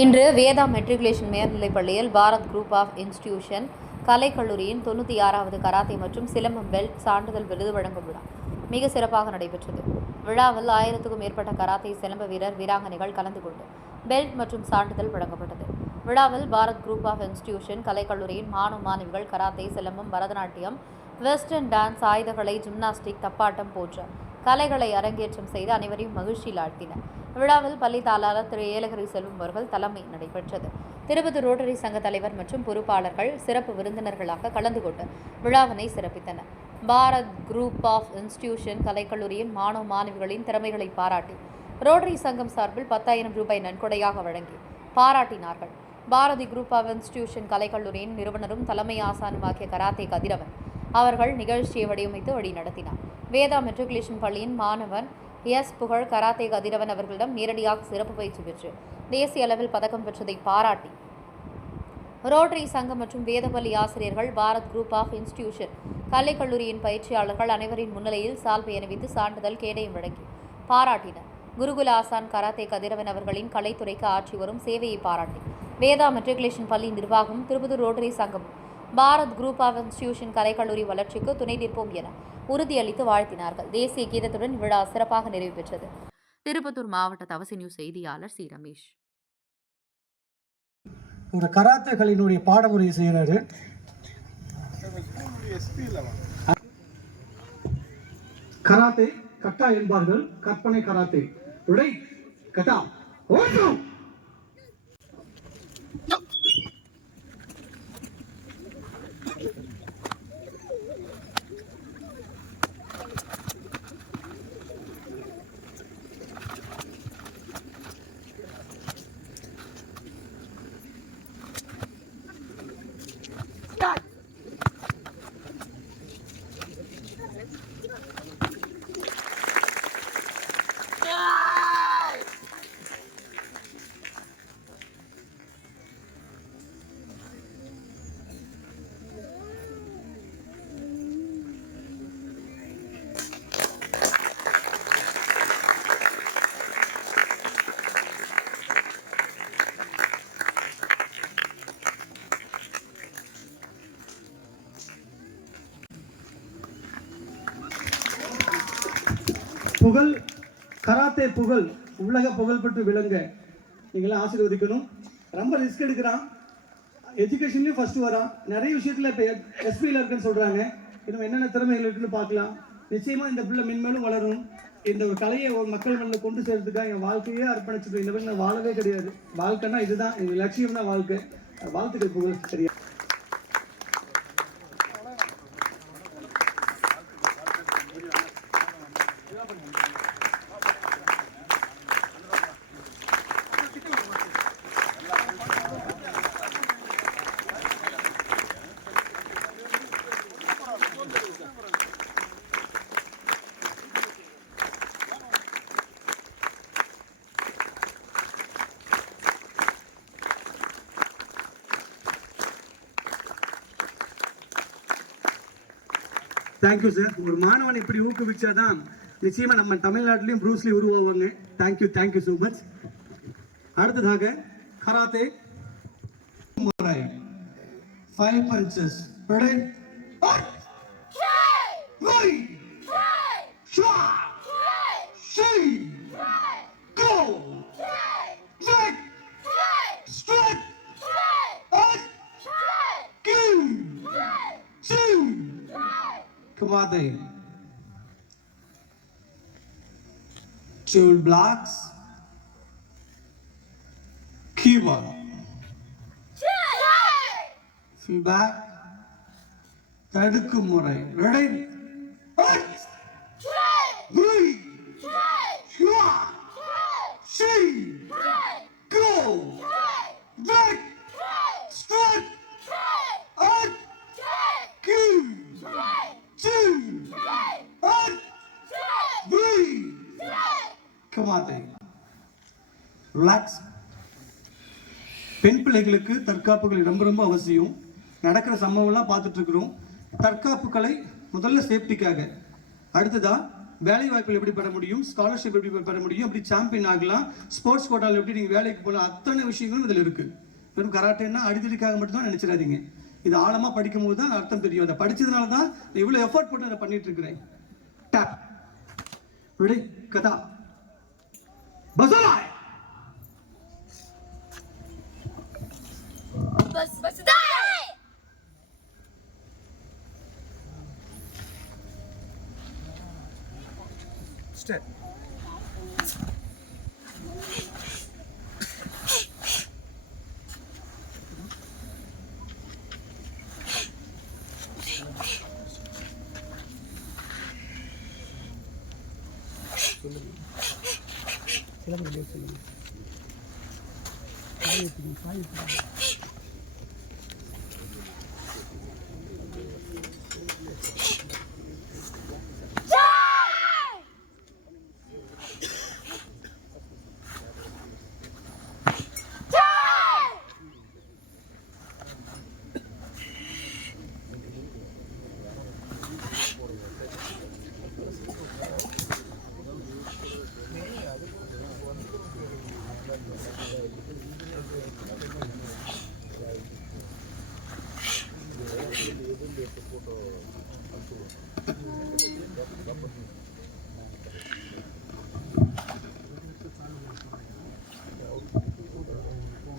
இன்று வேதா மெட்ரிகுலேஷன் மேல்நிலைப் பள்ளியில் பாரத் குரூப் ஆஃப் இன்ஸ்டிடியூஷன் கலைக்கல்லூரியின் 96வது கராத்தே மற்றும் சிலம்பம் பெல்ட் சான்றிதழ் விருது வழங்கும் விழா மிக சிறப்பாக நடைபெற்றது. விழாவில் 1000க்கும் மேற்பட்ட கராத்தே சிலம்ப வீரர் வீராங்கனைகள் கலந்து கொண்டு பெல்ட் மற்றும் சான்றிதழ் வழங்கப்பட்டது. விழாவில் பாரத் குரூப் ஆஃப் இன்ஸ்டிடியூஷன் கலைக்கல்லூரியின் மாணவ மாணவிகள் கராத்தே, சிலம்பம், பரதநாட்டியம், வெஸ்டர்ன் டான்ஸ், ஆயுதக்கலை, ஜிம்னாஸ்டிக், தப்பாட்டம் போன்ற கலைகளை அரங்கேற்றம் செய்து அனைவரையும் மகிழ்ச்சியில் ஆழ்த்தினர். விழாவில் பள்ளி தாளாளர் திரு ஏலகிரி செல்வம் அவர்கள் தலைமை நடைபெற்றது. திருப்பத்தூர் ரோட்டரி சங்க தலைவர் மற்றும் பொறுப்பாளர்கள் சிறப்பு விருந்தினர்களாக கலந்து கொண்டு விழாவினை சிறப்பித்தனர். பாரத் குரூப் ஆஃப் இன்ஸ்டிடியூஷன் கலைக்கல்லூரியின் மாணவ மாணவிகளின் திறமைகளை பாராட்டி ரோட்டரி சங்கம் சார்பில் 10,000 ரூபாய் நன்கொடையாக வழங்கி பாராட்டினார்கள். பாரதி குரூப் ஆஃப் இன்ஸ்டிடியூஷன் கலைக்கல்லூரியின் நிறுவனரும் தலைமை ஆசானுமாகிய கராத்தே கதிரவன் அவர்கள் நிகழ்ச்சியை வடிவமைத்து வழிநடத்தினார். வேதா மெட்ரிகுலேஷன் பள்ளியின் மாணவன் புகழ் கராத்தே கதிரவன் அவர்களிடம் நேரடியாக சிறப்பு பயிற்சி பெற்று தேசிய அளவில் பதக்கம் பெற்றதை பாராட்டி ரோட்டரி சங்கம் மற்றும் வேதப்பள்ளி ஆசிரியர்கள், பாரத் குரூப் ஆஃப் இன்ஸ்டிடியூஷன் கலைக்கல்லூரியின் பயிற்சியாளர்கள் அனைவரின் முன்னிலையில் சால்வை அணிவித்து சான்றிதழ் கேடயம் வழங்கி பாராட்டினர். குருகுல ஆசான் கராத்தே கதிரவன் அவர்களின் கலைத்துறைக்கு ஆற்றி வரும் சேவையை பாராட்டி வேதா மெட்ரிகுலேஷன் பள்ளி நிர்வாகம், திருப்பத்தூர் ரோட்டரி சங்கம், பாரத் குரூப் ஆஃப் இன்ஸ்டிடியூஷன் கலைக்கல்லூரி வளர்ச்சிக்கு துணை நிற்போம் என உறுதியளித்து வாழ்த்தினார்கள். தேசிய கீதத்துடன் விழா சிறப்பாக நிறைவு பெற்றது. திருப்பத்தூர் மாவட்ட தவசி நியூஸ் செய்தியாளர் சி. ரமேஷ். ஒரு கராத்தே கலையினுடைய பாடமுறையை செய்கிறாரு. கராத்தே கட்டா என்பார்கள், கற்பனை கராத்தே உடை கட்டா ஓடும். புகழ் கராத்தே புகழ் உலக புகழ் பெற்று விளங்க நீங்களாம் ஆசீர்வதிக்கணும். ரொம்ப ரிஸ்க் எடுக்கிறான், எஜுகேஷன்லேயும் ஃபர்ஸ்ட் வரான், நிறைய விஷயத்தில் இப்போ எஸ்பியில் இருக்குன்னு சொல்கிறாங்க. இன்னும் என்னென்ன திறமைகள் இருக்குன்னு பார்க்கலாம். நிச்சயமாக இந்த பிள்ளை மென்மேலும் வளரும். இந்த ஒரு கலையை ஒரு மக்கள் மண்ணில் கொண்டு சேர்த்துக்காக என் வாழ்க்கையே அர்ப்பணிச்சுட்டு இந்த மாதிரி நான் வாழவே கிடையாது. வாழ்க்கைன்னா இதுதான், எங்கள் லட்சியம் தான் வாழ்க்கை. வாழ்த்துக்கள் புகழ். சரியா? Thank you sir. ஒரு மாணவன் இப்படி ஊக்குவிச்சாதான் நிச்சயமா நம்ம தமிழ்நாட்டிலையும் ப்ரூஸ்லி உருவாவாங்க. Thank you, thank you so much. அடுத்ததாக karate 5 punches. Ready? Go! Kumade. Jewel blocks. Keyboard. Feedback. தடுக்கும் முறை. Ready? ரிலாக்ஸ். பெண் பிள்ளைகளுக்கு தற்காப்புகள் ரொம்ப அவசியம். நடக்கிற சம்பவம்லாம் பார்த்துட்டு இருக்கிறோம். தற்காப்பு கலை முதல்ல சேஃப்டிக்காக, அடுத்ததா வேலை வாய்ப்புகள் எப்படி பெற முடியும், ஸ்காலர்ஷிப் எப்படி பெற முடியும், எப்படி சாம்பியன் ஆகலாம், ஸ்போர்ட்ஸ் கோட்டாவில் எப்படி நீங்கள் வேலைக்கு போகலாம், அத்தனை விஷயங்களும் இதில் இருக்குது. வெறும் கராட்டேன்னா அடித்தடிக்காக மட்டும்தான் நினச்சிடாதீங்க. இது ஆழமாக படிக்கும் போது தான் அர்த்தம் தெரியும். அதை படித்ததுனால தான் இவ்வளோ எஃபர்ட் போட்டு அதை பண்ணிட்டு இருக்கிறேன். டேப் ரெடி கதா பசலாய் बस बस दाई स्टेप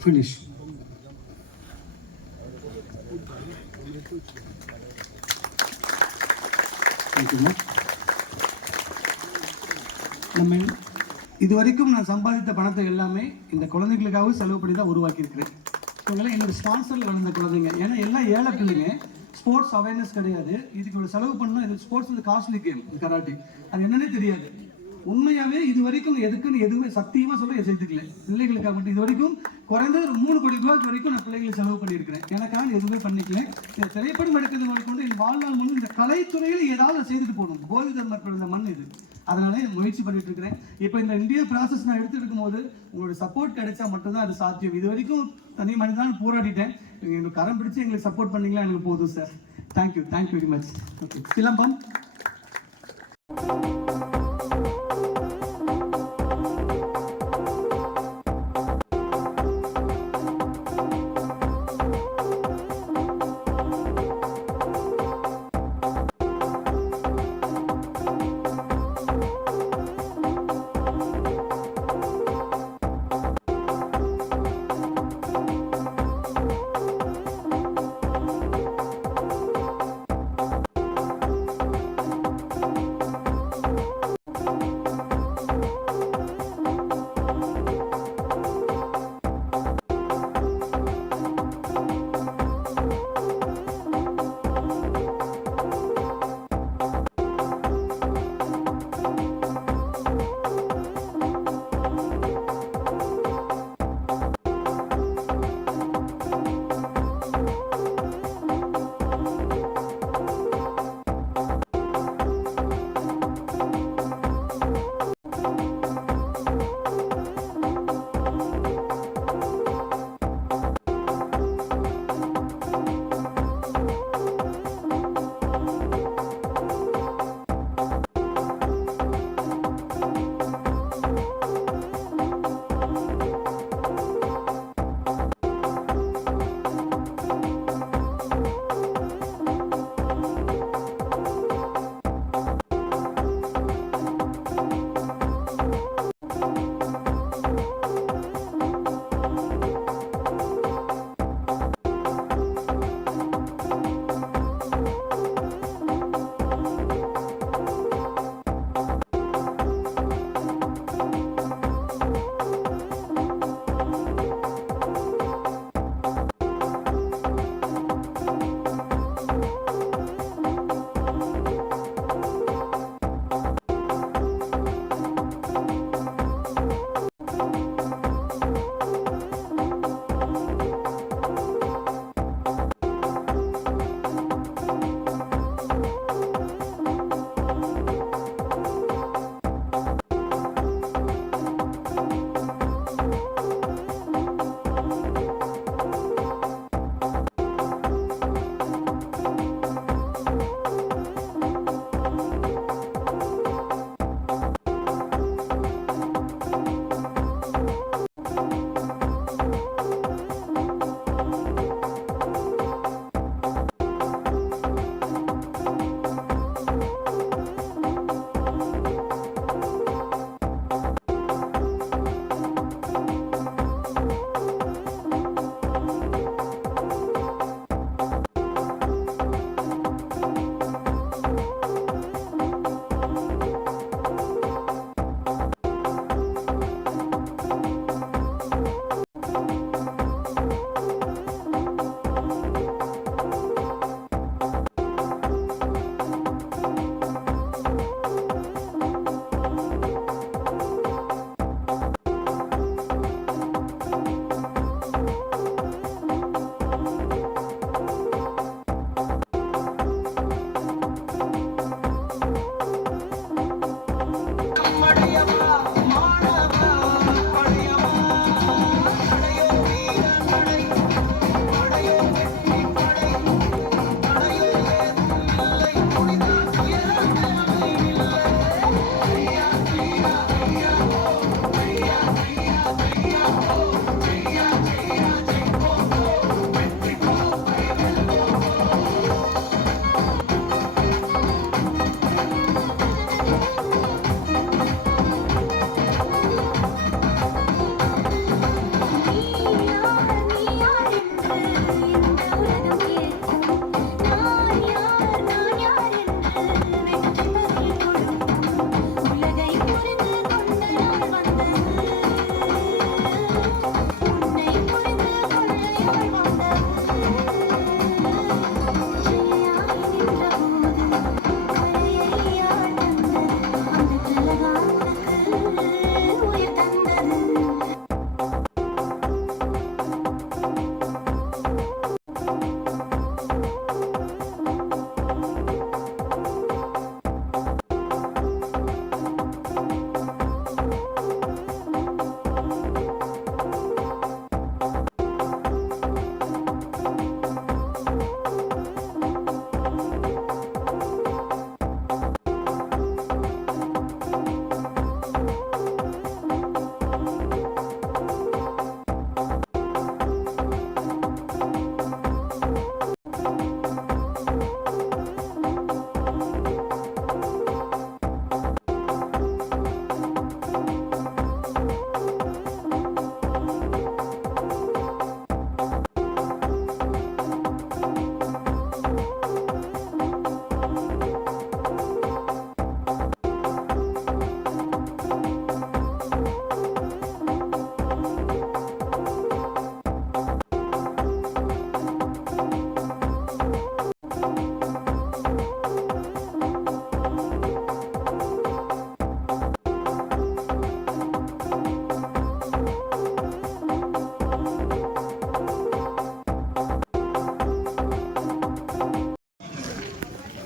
finish. நம்ம இதுவரைக்கும் நான் சம்பாதித்த பணத்தை எல்லாமே இந்த குழந்தைகளுக்காக செலவு பண்ணி தான் உருவாக்கியிருக்கிறேன். இவங்களாம் என்னோட ஸ்பான்சரில் வளர்ந்த குழந்தைங்க. ஏன்னா எல்லாம் ஏழை பிள்ளைங்க, ஸ்போர்ட்ஸ் அவேர்னஸ் கிடையாது. இதுக்கு ஒரு செலவு பண்ணால் இது ஸ்போர்ட்ஸ் வந்து காஸ்ட்லி கேம், கராட்டே. அது என்னன்னே தெரியாது. உண்மையாகவே இது வரைக்கும் எதுக்குன்னு எதுவுமே சத்தியமாக சொல்ல செய்துக்கல. பிள்ளைகளுக்காக மட்டும் இது வரைக்கும் குறைந்தது ஒரு 3 கோடி ரூபாய்க்கு வரைக்கும் நான் பிள்ளைகளை செலவு பண்ணியிருக்கிறேன். எனக்காக எதுவுமே பண்ணிக்கல. இந்த திரைப்படம் எடுக்கிறது வரைக்கும் என் வாழ்நாள் முழு இந்த கலைத்துறையில் ஏதாவது செய்துட்டு போகணும். போதி தர்மர் பிறந்த மண் இது. அதனால முயற்சி பண்ணிட்டு இருக்கிறேன். இப்போ இந்த இந்தியா ப்ராசஸ் நான் எடுத்துருக்கும் போது உங்களோட சப்போர்ட் கிடைச்சா மட்டும்தான் அது சாத்தியம். இது வரைக்கும் தனி மனிதனால் போராடிட்டேன். நீங்கள் எங்களுக்கு கரம் பிடிச்சி எங்களுக்கு சப்போர்ட் பண்ணீங்களா எனக்கு போதும் sir. Thank you very much. Okay, silambam.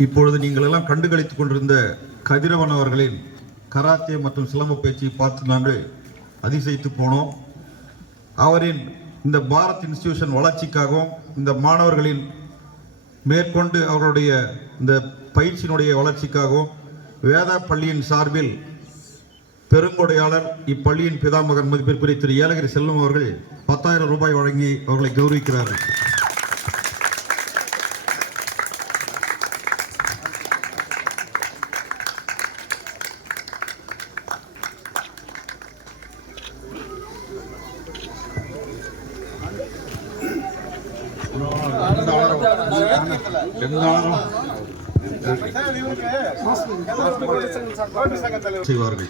இப்பொழுது நீங்கள் எல்லாம் கண்டுகளித்துக் கொண்டிருந்த கதிரவன் அவர்களின் கராத்தே மற்றும் சிலம்ப பயிற்சியை பார்த்து நாங்கள் அதிசயித்து போனோம். அவரின் இந்த பாரத் இன்ஸ்டிடியூஷன் வளர்ச்சிக்காகவும் இந்த மாணவர்களின் மேற்கொண்டு அவர்களுடைய இந்த பயிற்சியினுடைய வளர்ச்சிக்காகவும் வேதா பள்ளியின் சார்பில் பெருங்கொடையாளர் இப்பள்ளியின் பிதாமகன் மதிப்பிற்குரிய திரு ஏலகிரி செல்வம் அவர்கள் 10,000 ரூபாய் வழங்கி அவர்களை கௌரவிக்கிறார்கள். செய்வார்கள்.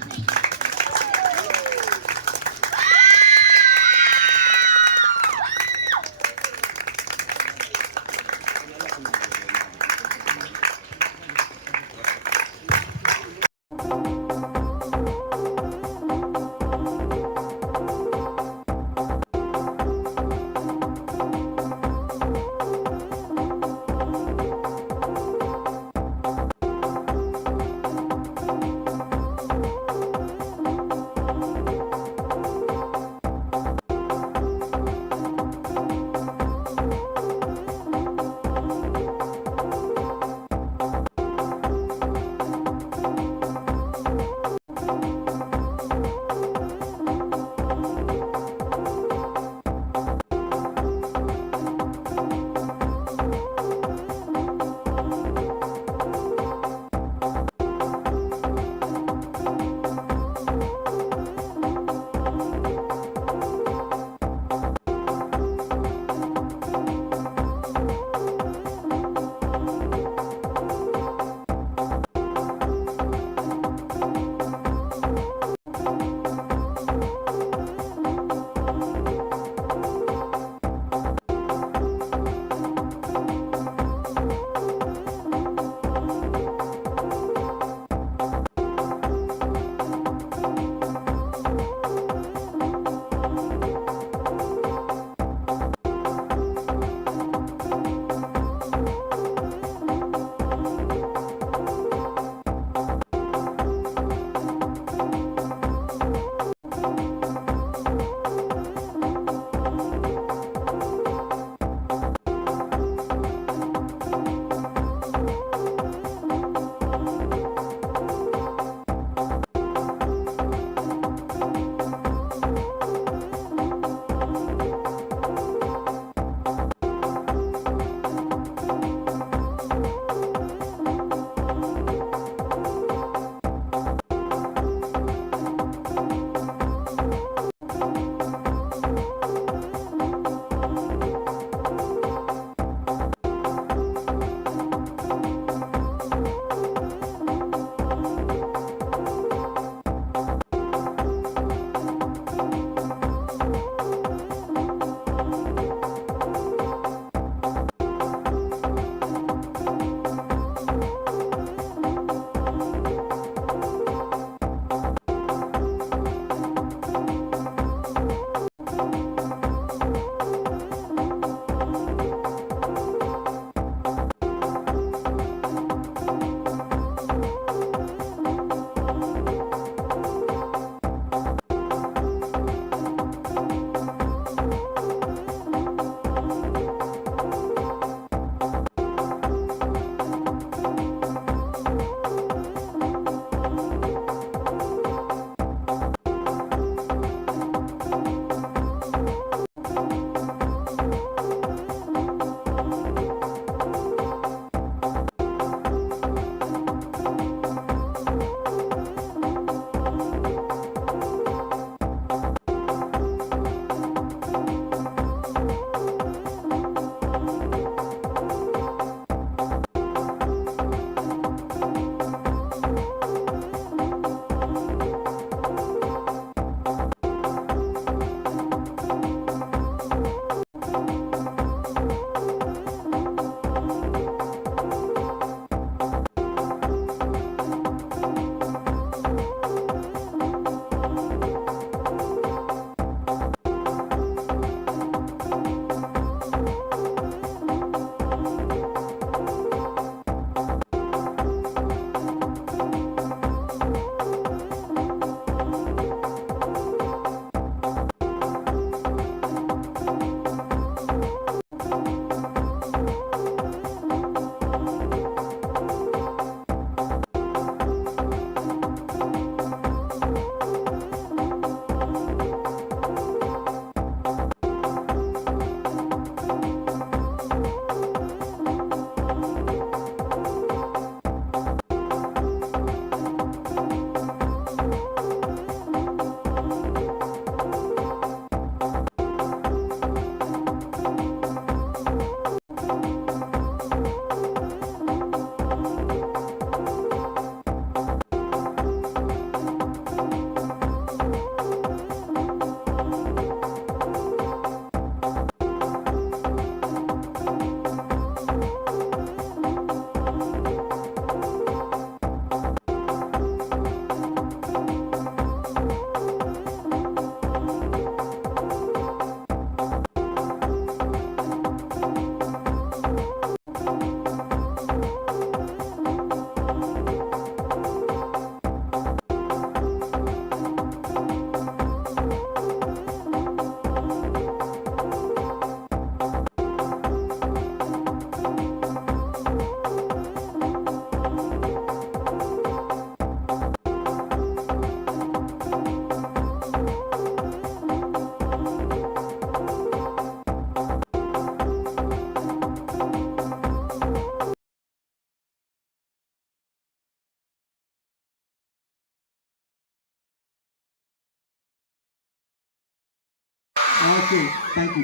Okay thank you.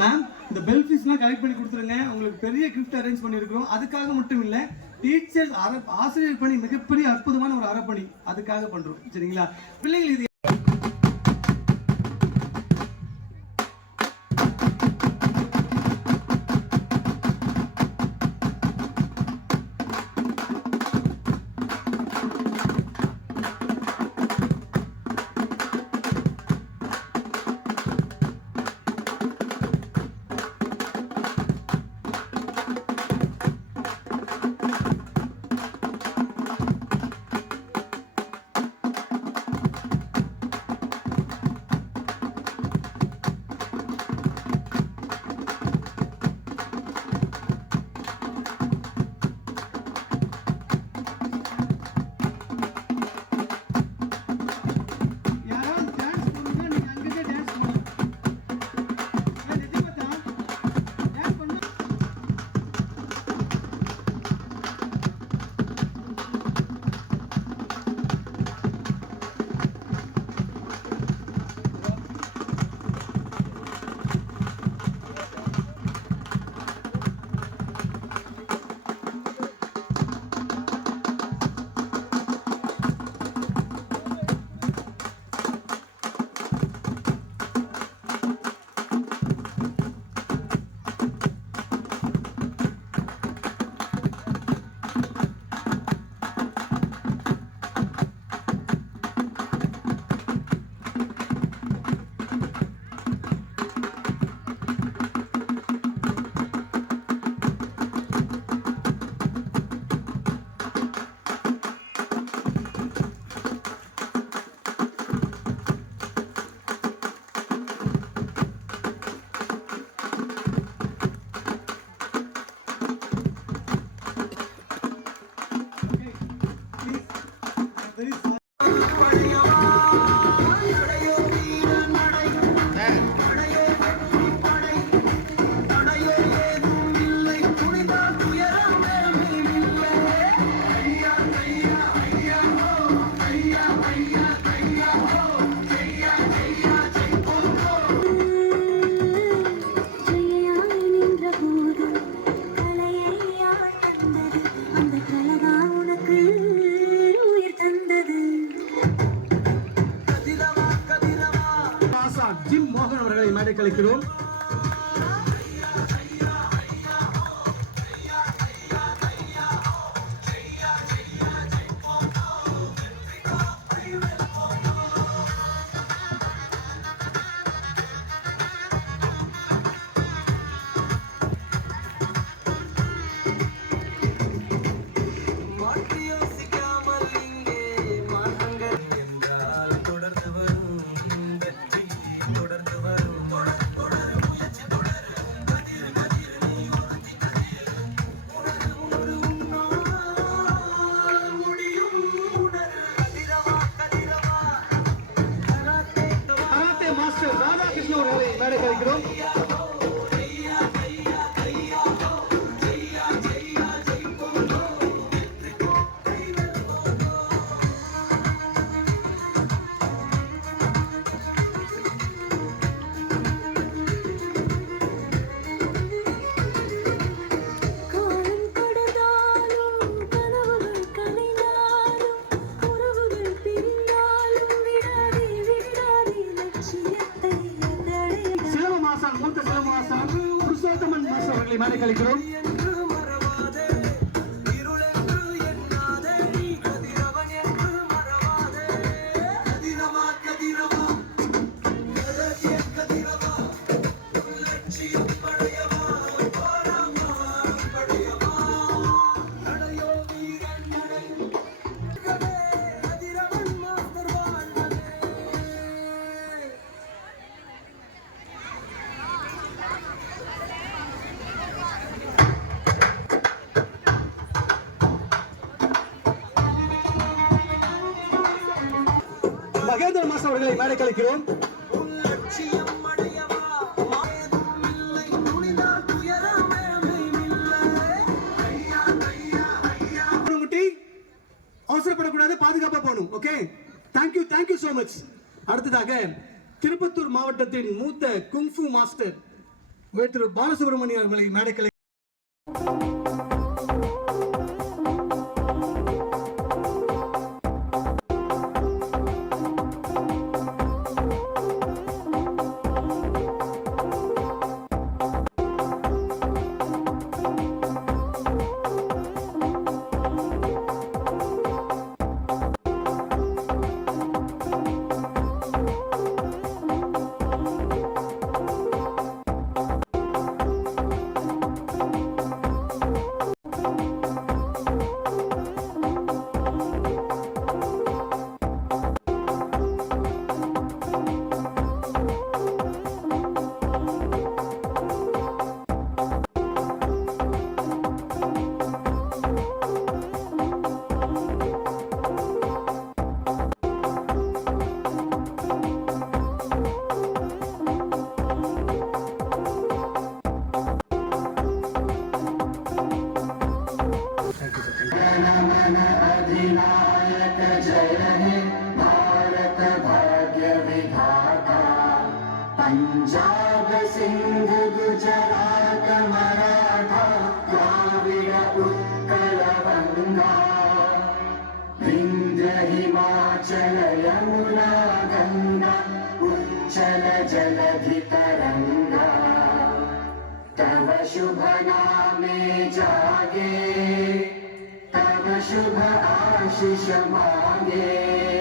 மேம் இந்த பெல் ஃபீஸ்லாம் கலெக்ட் பண்ணி கொடுத்துருங்க. உங்களுக்கு பெரிய கிஃப்ட் அரேஞ்ச் பண்ணியிருக்கிறோம். அதுக்காக மட்டும் இல்லை, டீச்சர்ஸ் ஆசிரியர் பணி மிகப்பெரிய அற்புதமான ஒரு அறப்பணி, அதுக்காக பண்ணுறோம். சரிங்களா பிள்ளைகள்? இது ஜிம் மோகன் அவர்களை மேடை கலைக்கிறோம். ராதாகிருஷ்ணன் அவர்களை மேடை கலைக்கிறோம். மேடை கழிக்கிறோம். மகேந்திர மாஸ்டர் அவர்களை மேடை கழிக்கிறோம். அவசரப்படக்கூடாது, பாதுகாப்பா போகணும். Okay, thank you so much. அடுத்ததாக திருப்பத்தூர் மாவட்டத்தின் மூத்த குங்ஃபு மாஸ்டர் திரு பாலசுப்ரமணியன் அவர்களை மேடைக்கலை अधिनायक जय हे भारत भाग्य विधाता पंजाब सिंध गुजरात मराठा द्राविड़ उत्कल गंगा विंध्य हिमाचल यमुना गंगा उच्चल जलधि तरंगा तव शुभ नामे जागे तव शुभ आशीष मांगे।